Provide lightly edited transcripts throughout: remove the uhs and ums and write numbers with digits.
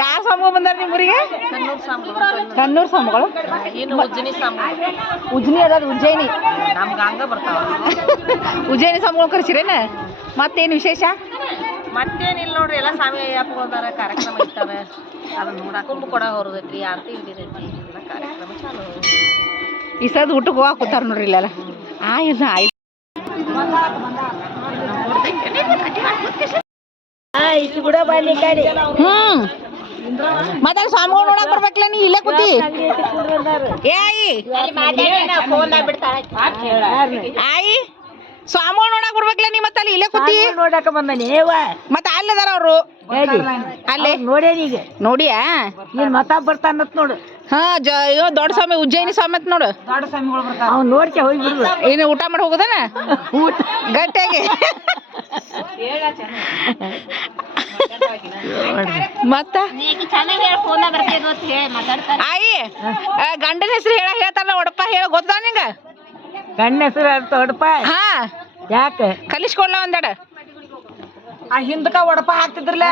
ಯಾರು ಸ್ವಾಮಿಗಳು ಬಂದಾರ ನಿಮ್ಮ ಊರಿಗೆ? ಕಣ್ಣೂರು ಸ್ವಾಮಿಗಳು. ಉಜ್ನಿ ಅದ ಉಜ್ಜಯಿನಿ. ನಮ್ಗೆ ಹಂಗ ಬರ್ತಾವ. ಉಜ್ಜಯಿನಿ ಸ್ವಾಮಿಗಳು ಕರ್ಸಿರೇನ? ಮತ್ತೇನು ವಿಶೇಷ? ಮತ್ತೇನಿಲ್ಲ ನೋಡ್ರಿ, ಎಲ್ಲ ಸ್ವಾಮಿ ಅಯ್ಯಪ್ಪಗೋದಾರ ಕಾರ್ಯಕ್ರಮ ಇರ್ತಾವೆ. ಅದನ್ನ ನೋಡಾಕ ಕುಂಭ ಕೊಡ ಹೊರದೈತ್ರಿ, ಆರತಿ ಹಿಡಿದೈತಿ, ಎಲ್ಲ ಕಾರ್ಯಕ್ರಮ ಚಾಲು. ಈ ಸದ್ ಊಟಕ್ಕೆ ಹೋಗಾಕ ಕೂತಾರ ನೋಡ್ರಿ ಇಲ್ಲೆಲ್ಲ. ಆಯ್ತು ಆಯ್ತು. ಇಷ್ಟು ಕೂಡ ಬನ್ನಿ ಗಾಡಿ. ಮತ್ತೆ ಸ್ವಾಮಿಗಳು ನೋಡಕ್ ಬರ್ಬೇಕಲ್ಲ, ನೀ ಇಲ್ಲೇ ಕೂತಿ. ಆಯಿ ಸ್ವಾಮಿಗಳು ನೋಡಕ್ ಬರ್ಬೇಕಲ್ಲ, ನೀ ಮತ್ತೆ ಅಲ್ಲಿ ಇಲ್ಲೇ ಕೂತಿ. ನೋಡಕ ಬಂದನಿ ಮತ್ತೆ ಅಲ್ಲಿದಾರ ಅವರು. ಅಲ್ಲೇ ನೋಡೇನೀಗ ನೋಡಿಯಾ? ನೀನ್ ಮತ ಬರ್ತಾನತ್ ನೋಡು. ಹಾ ದೊಡ್ಡ ಸ್ವಾಮಿ ಉಜ್ಜಯಿನಿ ಸ್ವಾಮಿ ಅಂತ ನೋಡು. ದೊಡ್ಡ ಸ್ವಾಮಿಗಳು ಬರ್ತಾವ, ಅವ್ನು ನೋಡ್ಕೆ ಹೋಗ್ಬಿಡ್ರು. ಏನು ಊಟ ಮಾಡಿ ಹೋಗುದನ? ಊಟ ಗಟ್ಟಿಯಾಗಿ. ಮತ್ತ ಆಯಿ ಗಂಡನ ಹೆಸರು ಹೇಳ್ತಾರಲ್ಲ, ಒಡಪ್ಪ ಹೇಳ ಗೊತ್ತಾ ನಿಂಗ? ಗಂಡ ಹೆಸರು ಅರ್ಥ ಹೊಡಪ. ಹಾ ಯಾಕೆ ಕಲಿಸ್ಕೊಡ್ಲ ಒಂದೆಡ. ಆ ಹಿಂದಕ ಒಡಪ ಹಾಕ್ತಿದ್ರಲ್ಲ,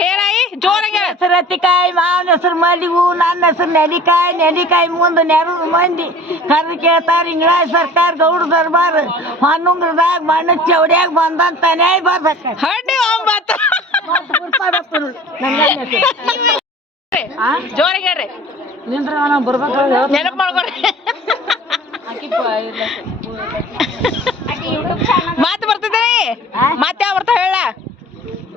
ಹೇಳಾಯಿ ಜೋರಾಗಿ. ಹೆಸರು ಹತ್ತಿಕಾಯಿ, ಮಾವನ ಹೆಸರು ಮಲ್ಲಿಗೂ, ನನ್ನ ಹೆಸರು ನೆಲಿಕಾಯಿ. ನೆಲಿಕಾಯಿ ಮುಂದೆ ನೆರದು ಮಂದಿ ಕರ್ದು ಕೇಳ್ತಾರ. ಇಂಗ್ಲಾಜ್ ಸರ್ಕಾರ ಗೌಡ ದರ್ಬಾರ್ ಹೊನ್ನುಂಗ್ರದಾಗ ಮಣ್ಣು ಚೌಡ್ಯಾಗ ಬಂದಂತಾನೆ ಬರ್ಬೇಕ. ಹಡ್ಡಿ ಜೋರಾಗಿ ಹೇಳ್ರಿ. ನಿಂದ್ರ ನಾವು ಬರ್ಬೇಕು, ನೆನಪು ಮಾಡ್ಕೊರಿ. ಮಾತು ಬರ್ತಿದ್ರಿ? ಮತ್ತೆ ಯಾವ ಬರ್ತಾವ ಹೇಳ?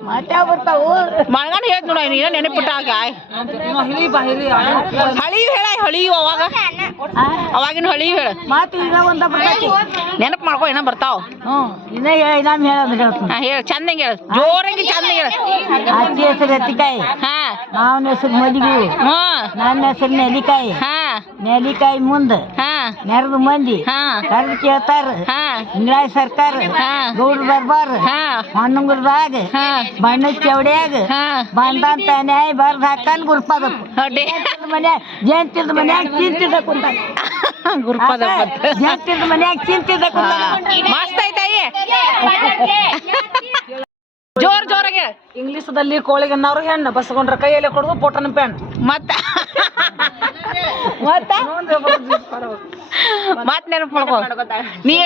ಮತ್ತೆ ಯಾವ ಬರ್ತಾವು? ಮಳ್ಗಾನ ಹೇಳ್ತ ನೋಡ, ನೀನ ನೆನಪಿಟ್ಟ. ಹಳಿಯು ಹೇಳ, ಹಳಿಯು ಅವಾಗ ಅವಾಗಿನ ಹಳಿಯು ಹೇಳ. ಮಾತು ಈಗ ಒಂದ ಬರ್ತಾತಿ, ನೆನಪು ಮಾಡ್ಕೊ, ಏನ ಬರ್ತಾವ. ಇನ್ನ ಹೇಳೋದು ಹೇಳ್ತೀನಿ. ಹೇಳ ಚಂದಂಗೆ ಹೇಳ, ಜೋರಂಗಿ ಚಂದಂಗೆ ಹೇಳ. ಅತ್ತಿ ಹೆಸರು ಹತ್ತಿಕಾಯಿ, ಹಾ ಮಾವನ ಹೆಸರು ಮಲ್ಲಿಗೂ, ನನ್ನ ಹೆಸರು ನೆಲಿಕಾಯಿ. ನೆಲಿಕಾಯಿ ಮುಂದೆ ನೆರದು ಮಂದಿ ಕರ್ದು ಕೇಳ್ತಾರ. ಇಂಗ್ಲಾಜ್ ಸರ್ಕಾರ ಗೌಡ ದರ್ಬಾರ್ ಹೊನ್ನುಂಗ್ರದಾಗ ಬಣ್ಣ ಚೌಡ್ಯಾಗ ಬಂದಂತ ನ್ಯಾಯ ಬರ್ದು ಹಾಕನ್ ಗುರುಪಾದ ಮನ್ಯಾಗ ಜಯಂತಿದ ಮನ್ಯಾಗ ಚಿಂತಿದ ಕುಂತಾನ. ಗುರುಪಾದ ಜಯಂತಿದ ಮನ್ಯಾಗ ಚಿಂತಿದ ಕುಂತಾನ. ಮಸ್ತ್ ಐತಾಯಿ. ಜೋರ್ ಜೋರಾಗಿ. ಇಂಗ್ಲಿಷ್ದಲ್ಲಿ ಕೋಳಿಗನ್ನವ್ರು ಹೆಣ್ಣು ಬಸ್ಕೊಂಡ್ರ ಕೈಯಲ್ಲಿ ಕೊಡುದು ಪೋಟನ ಪ್ಯಾನ್. ಮತ್ತ ಮತ್ ನೆನಪು ಮಾಡ್ಕೊ ನೀ.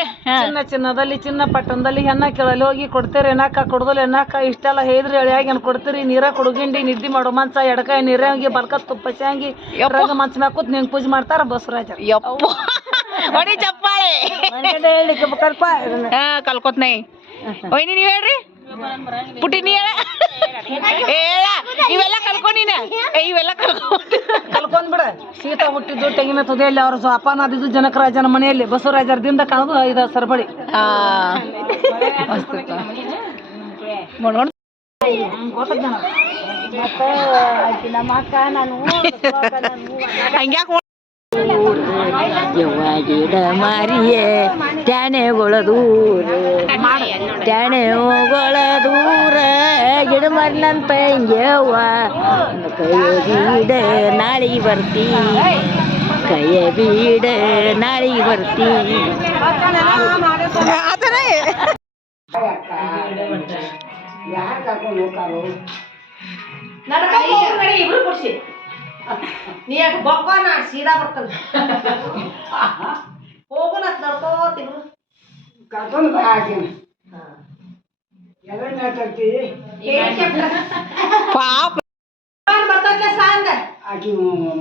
ಚಿನ್ನದಲ್ಲಿ ಚಿನ್ನ ಪಟ್ಟಣದಲ್ಲಿ ಹೆಣ್ಣ ಕೇಳಲಿ ಹೋಗಿ ಕೊಡ್ತೀರಿ ಎಣ್ಣಾಕ ಕೊಡದಲ್ಲ ಎಣ್ಣಾಕ. ಇಷ್ಟೆಲ್ಲ ಹೇಳಿದ್ರಿ ಎಳೆಯಾಗಿ ಕೊಡ್ತೀರಿ. ನೀರ ಕುಡುಗಿಂಡಿ ನಿದ್ದೆ ಮಾಡೋ ಮಂಚ ಎಡಕಾಯಿ ನೀರಂಗಿ ಬಲ್ಕ ತುಪ್ಪ ಶಾಂಗಿ ಮಂಚ ಮ್ಯಾಗ ಕೂತ್ ನಿಂಗೆ ಪೂಜೆ ಮಾಡ್ತಾರ ಬಸವರಾಜ. ಹೊಡಿ ಚಪ್ಪಾಳೆ. ಹೇಳಿಕ್ಕೆ ಕಲ್ಪ ಕಲ್ಕೋತ್ನೈ ಒಯ್ನಿ ನೀವ್ ಹೇಳ್ರಿ. ಪುಟಿ ನೀ ಹೇಳ. ಇವೆಲ್ಲ ಕಲ್ಕೊ ನೀನ. ಇವೆಲ್ಲ ಕಲ್ಕೊಂಡ್ಬಿಡ. ಸೀತಾ ಹುಟ್ಟಿದ್ದು ತೆಂಗಿನ ತುದಿಯಲ್ಲಿ ಅವ್ರ ಅಪ್ಪನಾದಿದ್ದು ಜನಕರಾಜನ ಮನೆಯಲ್ಲಿ ಬಸವರಾಜರದಿಂದ ಕಾಣೋದು 5 ಸರಬಳಿ. ನಮ್ಮ ಅಕ್ಕ ನಾನು ಹಂಗ್ಯಾಕ ಗಿಡ ಮಾರಿಯೇ ಟ್ಯಾಣೆಗಳ ದೂರ ಟ್ಯಾಣೆಗಳ ದೂರ ಗಿಡ ಮಾರಿನಂತ ಹಿಂಗ್ಯವ್ವ ಕೈಯ ಬೀಡ ನಾಳೆಗೆ ಬರ್ತಿ ಕೈಯ ಬೀಡ ನಾಳೆಗೆ ಬರ್ತಿ. ನೀ ಬೊಕ್ಕ ನಾ ಸೀದಾ ಬರ್ತದೆ. ಹೋಗು ನಾ ನಡ್ಕೋತೀನಿ ಕರ್ಕೊಂಡು ಬಾ. ಪಾಪ ಬರ್ತೈತ್ಲೆ ಸಾಂದ. ಆಕಿ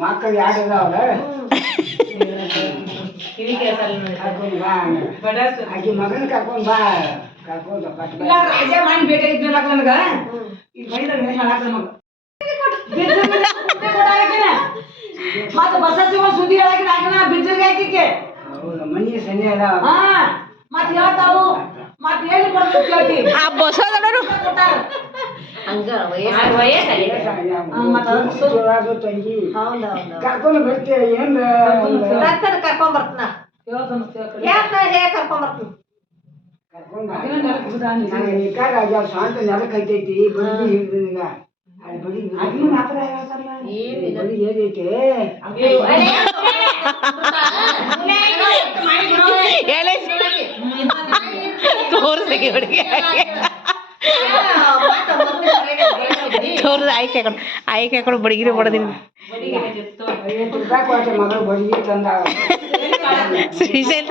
ಮಕ್ಕಳು ಯಾರು ಅದಾವಲ್ಲ ಆಕಿ ಮಗನ ಕರ್ಕೊಂಡ್ ಬಾ. ಕರ್ಕೊಂಡ್ ರಾಜ ಮಾಡಿ ಭೇಟಿ ಇದ್ನಲ್ಲ ನನಗ ಈಗ ಬೈದಾಗ ಹೇಳಾಕ ನಮಗ ಮತ್ತ ಬಸ ಸುದ್ದಿ ಹೇಳಕ್ಕೆ ನಾಗನ ಬಿಜರ್ಗೆ ಹಾಕಿಕ್ಕೆ ಮನಿ ಸನಿ ಅದಾವ. ಮತ್ ಹೇಳ್ತಾವು ಮತ್ ಎಲ್ಲಿ ಬರ್ತೈತಿ ಆ ಬಸದವರು ತಂಗಿ ಕರ್ಕೊಂಡು ಬರ್ತೀಯ ಏನ್ ಕರ್ಕೊಂಡ್ ಬರ್ತನ ಕರ್ಕೊಂಡ್ ಬರ್ತೀನಿ. ಶಾಂತ ನೆಲಕ್ ಐತೈತಿ ಬಡಿ ಹಿಡಿದ ಬಡಿ ಮಾತ್ರ ಏನೈತೆ ತೋರ್ದ ಆಯ್ಕೆ ಹಾಕೊಂಡು ಬಡಗಿರಿ ಬಡದಿನಿ 50 ರೂಪಾಯಿ ಕೊಟ್ಟೆ ಮಗಳು ಬಡಿಗೆ ತಂದಾಳ ಶ್ರೀಶೈಲ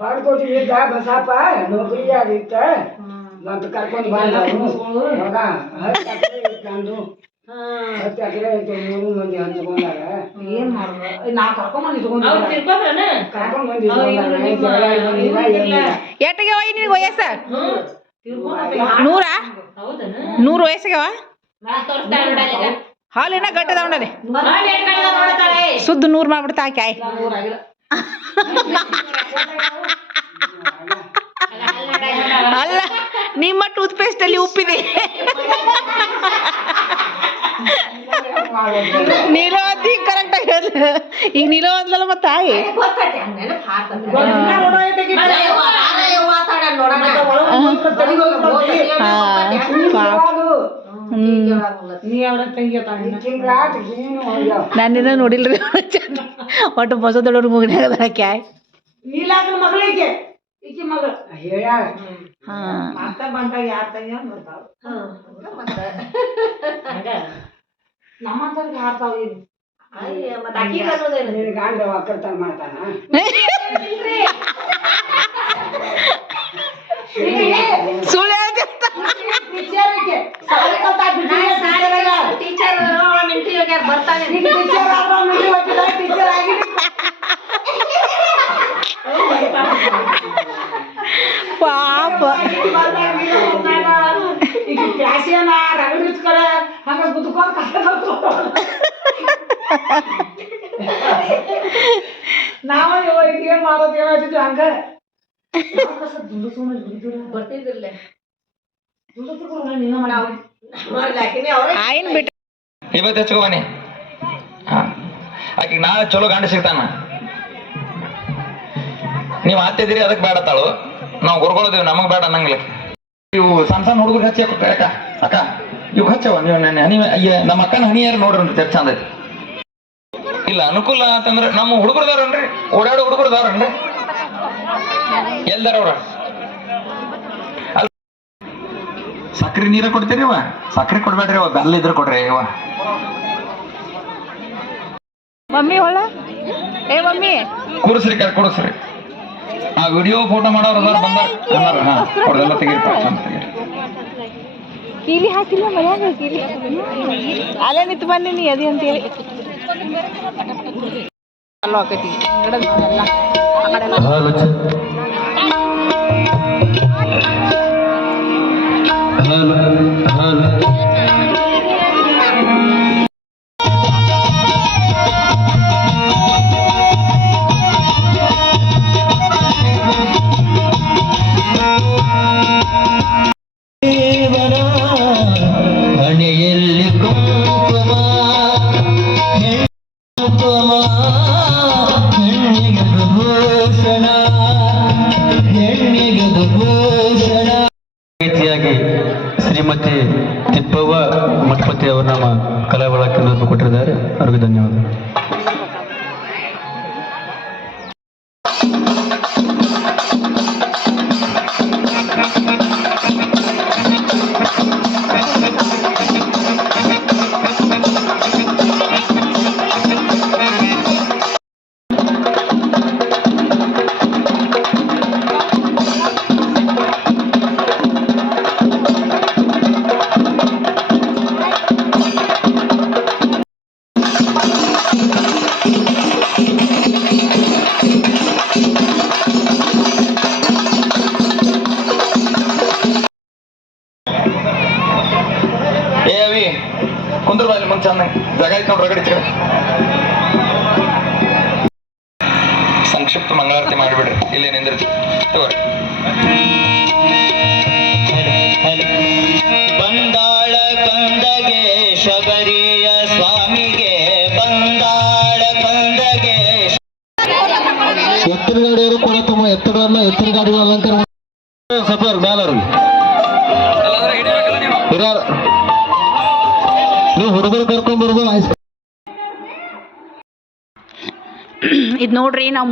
ಬಾಡ್ಕೋಟಿ ಇದ್ದ ಬಸಪ್ಪ ನೌಕರಿ ಆಗಿತ್ತ ಮತ್ತೆ ಕರ್ಕೊಂಡು ಬಂದ ಮಗ 10 ಎಕರೆ ಇತ್ತು 10 ಎಕರೆ ಐತೆ 3 ಮಂದಿ ಹಂಚ್ಕೊಂಡಾಗ ಏನ್ ಮಾಡೋದು ನಾ ಕರ್ಕೊಂಡ್ ಇಟ್ಕೊಂಡು ಕರ್ಕೊಂಡು ಬಂದಿದ್ದ ಎಟ್ಟಿಗೆ ಹೋಗಿ ನಿನಗೆ ವಯಸ್ಸ 100 ವಯಸ್ಸಿಗವ ಹಾಲಿನ ಗಟ್ಟದ ಉಂಡಲಿ ಸುದ್ದು 100 ಮಾಡ್ಬಿಡ್ತಾ ಆಕೆ ಆಯ್ ಅಲ್ಲ ನಿಮ್ಮ ಟೂತ್ ಪೇಸ್ಟ್ ಅಲ್ಲಿ ಉಪ್ಪಿದೆ ನೀಲವಂತಿ ಕರೆಕ್ಟ್ ಆಗಿ ಈಗ ನೀಲವಂತಲ್ಲ ಮತ್ತೆ ತಾಯಿ ನಾನಿನ್ನ ನೋಡಿಲ್ರಿ ಒಟ್ಟು ಬಸದೊಳವ್ರ ಮುಗಿನಾಗ ಕ್ಯಾಯ್ ನೀಲಾಗನ ಮಗಳಿಗೆ ಈಕಿ ಮಗಳು ಹೇಳ್ಯಾಳ ಮಾತ ಬಂದಾಗ ಯಾರ ತಂಗಿ ಬರ್ತಾವ ನಮ್ಮಂತವ್ರಿಗೆ ಹಾರ್ತಾವ ನಿನ್ನ ಗಂಡ ಒಕ್ಕಲ್ತನ ಮಾಡ್ತಾನ ಸುಳ್ಳು ಪಾಪ ಈಗ ಪ್ಯಾಸಿಯನ ರಗಡ್ ಇಟ್ಕೊಳ ಹಂಗ ಗುದ್ಕೊಂಡ್ ನಾವ ಏನ್ ಮಾಡೋದು ಏನಾಯ್ತಿದ್ವಿ ಹಂಗ ಬರ್ತಿದ್ರಲ್ಲ ಆಯ್ನ್ ಬಿಟ್ಟು ಇವತ್ತು ಹಚ್ಕೋಬನಿ ಆಕಿಗೆ ನಾಳೆ ಚಲೋ ಗಂಡ ಸಿಗ್ತಾನ ನೀವು ಹತ್ತಿದಿರಿ ಅದಕ್ಕೆ ಬೇಡ ತಾಳು ನಾವು ಗುರ್ಗೊಳ್ದೇವಿ ನಮಗ್ ಬೇಡ ಅನ್ನಂಗಿಲ್ಲ ಇವು ಸಣ್ಣ ಸಣ್ಣ ಹುಡುಗರು ಹಚ್ಚಿ ಅಕ್ಕ ಅಕ್ಕ ಇವ್ ಹಚ್ಚವ ನೀವು ನಮ್ಮ ಅಕ್ಕನ ಹಣಿಯಾರು ನೋಡ್ರಿ ಚರ್ಚೆ ಚಂದ ಐತಿ ಇಲ್ಲ ಅನುಕೂಲ ಅಂತಂದ್ರೆ ನಮ್ಮ ಹುಡುಗರದಾರನ್ರಿ ಓಡಾಡೋ ಹುಡುಗರದಾರನ್ರಿ ಎಲ್ದಾರ ಅವ್ರ ಸಕ್ರಿ ನೀರ ಕೊಡ್ತೀರಿ ಅವ ಸಕ್ರಿ ಕೊಡ್ಬೇಡ್ರಿ ಅವ ಬೆಲ್ಲ ಇದ್ರೆ ಕೊಡ್ರಿ ಅವ ಮಮ್ಮಿ ಹೊಳ ಏ ಮಮ್ಮಿ ಕೂರಿಸ್ರಿ ಕೂರಿಸ್ರಿ ಆ ವಿಡಿಯೋ ಫೋಟೋ ಮಾಡೋರು ಅದಾರ ಬಂದಾರ ಹಾ ಅವ್ರದೆಲ್ಲ ತೆಗೀರಿ ಕೀಲಿ ಹಾಕಿಲ್ಲ ಮನ್ಯಾಗ ಕೀಲಿ ಅಲ್ಲೇ ನಿಂತು ಬಂದೀನಿ ಅದಿ ಅಂತೇಳಿ ಅಲ್ಲೋ ಆಕೈತಿ ಹಣೆಯಲ್ಲಿ ಕುಂಕುಮ ಹೆಣ್ಣಿಗದು ಭೂಷಣ ಹೆಣ್ಣಿಗದು ಭೂಷಣ ರೀತಿಯಾಗಿ ಶ್ರೀಮತಿ ತಿಪ್ಪವ್ವ ಮಠಪತಿ ಅವರು ನಮ್ಮ ಕಲಾ ಬಳಗಕ್ಕೆ ಕೊಟ್ಟಿದ್ದಾರೆ ಅವ್ರಿಗೆ ಧನ್ಯವಾದ. ಕುಂದ್ರ ಬಾಯಲ್ಲಿ ಮುಂಚೆ ಚಂದ ಜಾಗ ಐತೆ ನೋಡ್ರಿ ರಗಡಿ ಕಡೆ ಸಂಕ್ಷಿಪ್ತ ಮಂಗಳಾರತಿ ಮಾಡಿಬಿಡ್ರಿ ಇಲ್ಲೇ ನಿಂದಿರ್ತಿ ತಗೋರಿ ಬಂದಾಳ ಕಂದಗೆ ಶಬರಿಯ ಸ್ವಾಮಿಗೆ ಬಂದಾಳ ಕಂದಗೆ ಎತ್ತರ ಗಾಡಿಯವರು ಕೂಡ ತುಂಬ ಎತ್ತರ ಗಾಡಿಗಳ ಅಲಂಕಾರ ಸಫರ್ ಬ್ಯಾಲರು ನೀವು ಹುಡುಗರು ಕರ್ಕೊಂಡ್ಬರ್ಬೋದು. ಇದು ನೋಡ್ರಿ ನಾವು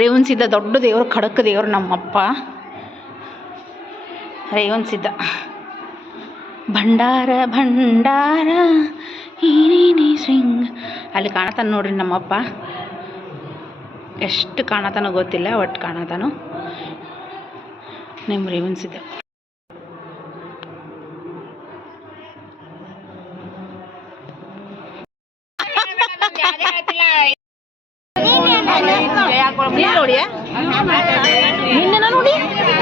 ರೇವಣ್ ಸಿದ್ಧ ದೊಡ್ಡ ದೇವರು, ಖಡಕ್ ದೇವರು ನಮ್ಮಪ್ಪ ರೇವಣ್ ಸಿದ್ಧ. ಭಂಡಾರ ಭಂಡಾರ ಏನೇನೇ ಶೃಂಗ ಅಲ್ಲಿ ಕಾಣತಾನ ನೋಡ್ರಿ ನಮ್ಮಪ್ಪ. ಎಷ್ಟು ಕಾಣತಾನೋ ಗೊತ್ತಿಲ್ಲ, ಒಟ್ಟು ಕಾಣತಾನು ನಿಮ್ಮ ರೇವಣ್ ಸಿದ್ಧ. ನೋಡಿ ನಿನ್ನೆ ನೋಡಿ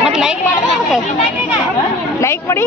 ಮತ್ತೆ ಲೈಕ್ ಮಾಡಿ